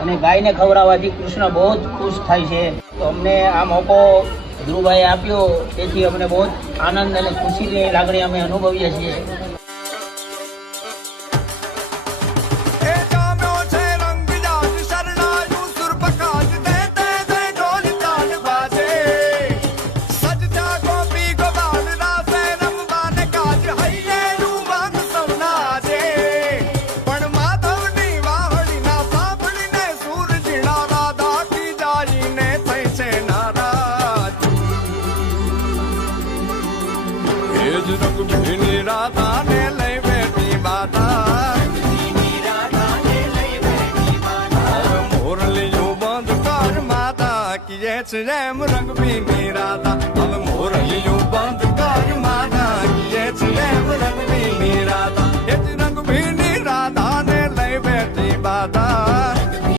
અને ગાયને ખવડાવવાથી કૃષ્ણ બહુ જ ખુશ થાય છે. તો અમને આ મોકો ધ્રુવભાઈએ આપ્યો, તેથી અમને બહુ આનંદ અને ખુશીની લાગણી અમે અનુભવીએ છીએ. રંગભીની રાધાને લઈ બેઠી બાધા, મોરલીયું બંધ કર માતા કીએ છે એમ રંગભીની રાધા. હવે મોરલીયું બંધ કર માતા કીએ છે એમ રંગભીની રાધા.